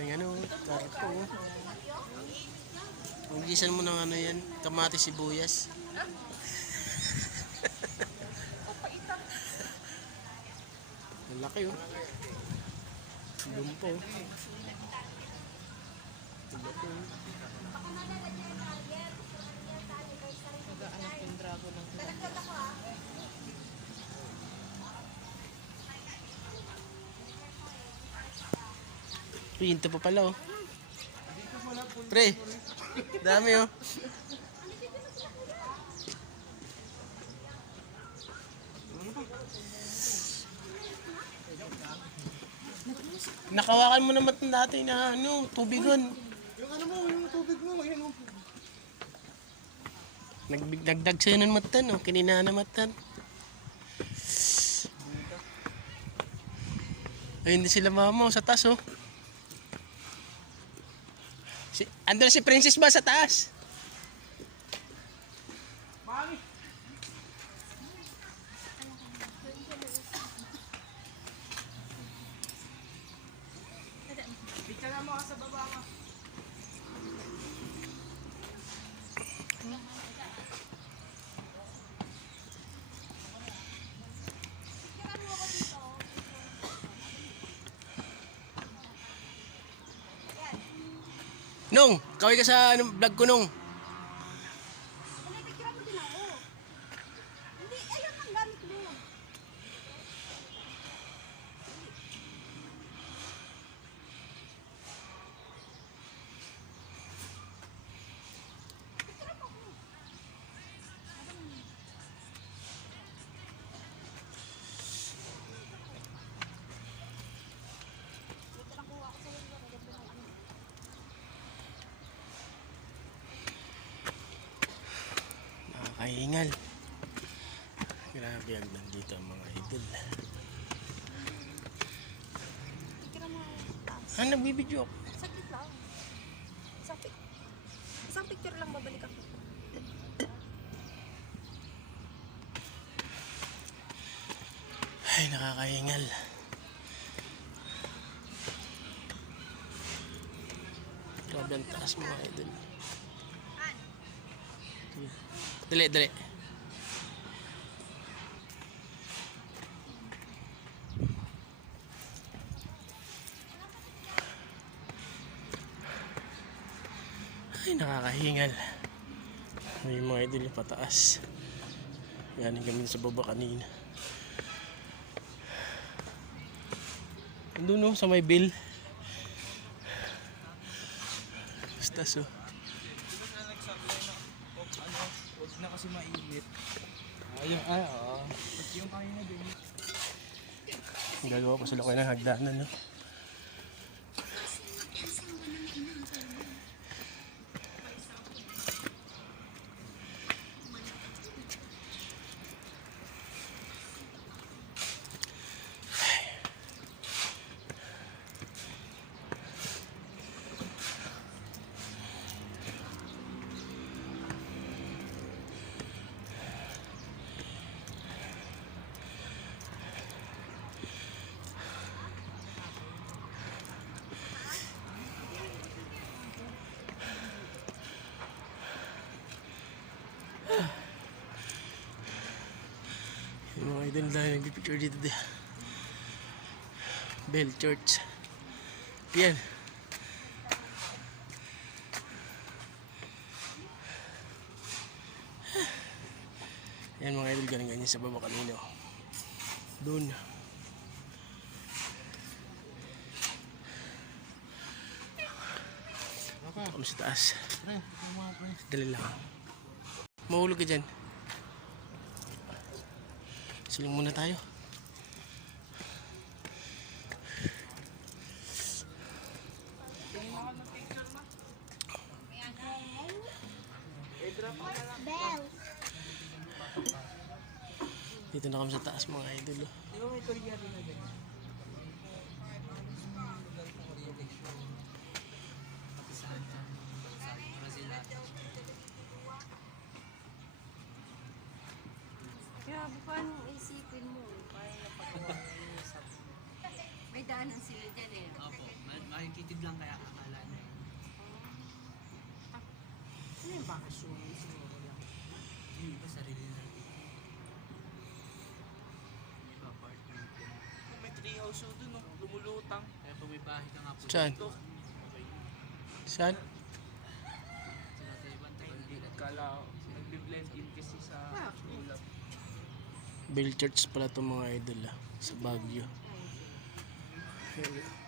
Aking ano, karpo. Magisan mo ng ano yan, kamatis sibuyas. Ang laki oh. Lumpo. Ang laki oh. Nag-aanap yung dragon ng Pinto pa pala oh. Pre, dami oh. Nakawakan mo naman dati na ano, tubigan. Yung ano mo, yung tubig mo, ayun mo. Nagdagdag sa'yo ng matan oh, kinina na matan. Ayun din sila mama oh, sa taas oh. Andun na si Princess ba sa taas? Picture na mo sa baba ka. Nung, kaway ka sa ano, vlog ko nung. Picture mo din ako. Hindi, ayun ang gamit mo. Nakakahingal. Grabe ang nandito ang mga idol. Picture mo taas. Ah, nagbibidyo ako. Saglit lang. Isang picture lang babalik ako. Ay, nakakahingal. Grabe ang taas mga idol. Dali, dali. Ay, nakakahingal. May mga idol yung pataas. Galing kami sa baba kanina. Andun no, sa may bill. Basta so. Huwag na kasi mainit. Ayun, oo. Yung kain na din. Gagawa pa sila kayo ng hagdanan, no? Yung mga idol dahil nagpipicture dito de. Bell Church. Yan. Yan mga idol, galing ganyan sa baba kanino. Doon. Kami sa taas. Dali lang. Mahulog ka dyan. Siling muna tayo. Bell. Dito na kami sa taas mga idol. Di ba may Korea din na din? Grabe, paano isipin mo? Parang napagawa. May daanan sila dyan eh. Opo, kitid lang kaya akala niya. Ano yung bakasyon? Siguro lang. Yung iba sarili na rin. May apartment din. May treehouse yun dun, no? Lumulutang. Kaya pag may bahay ka nga po Saan? dito. Saan? Sila Taiwan, tagal na Hindi nila dito. kala nagbe-blend in kasi sa ulap. Bill Church pala itong mga idol sa Baguio. Ay,